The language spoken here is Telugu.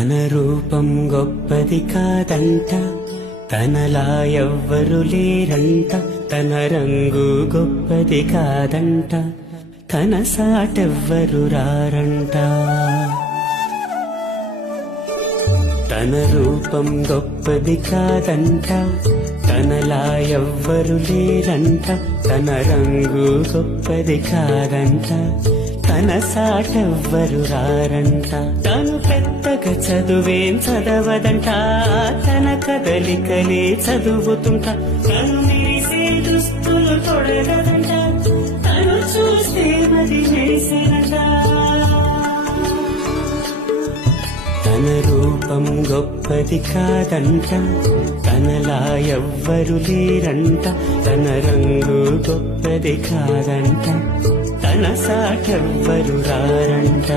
తన రూపం గొప్పది కాదంట, తనలా ఎవ్వరు లేరంట. తన రంగు గొప్పది కాదంట, తన సాటెవ్వరు రారంట. తన రూపం గొప్పది కాదంట, తనలా ఎవ్వరు లేరంట. తన రంగు గొప్పది కాదంట, తన సాటెవ్వరు రారంట. తను పెద్దగా చదువేం చదవదంట, తన కదలికలే చదువుతుంట. తను మెరిసే దుస్తులు తొడగదంట, తను చూస్తే మది మెరిసేనంట. తన రూపం గొప్పది కాదంట, తనలా ఎవ్వరు లేరంట. తన రంగు గొప్పది కాదంట, తన సాటెవ్వరు రారంట.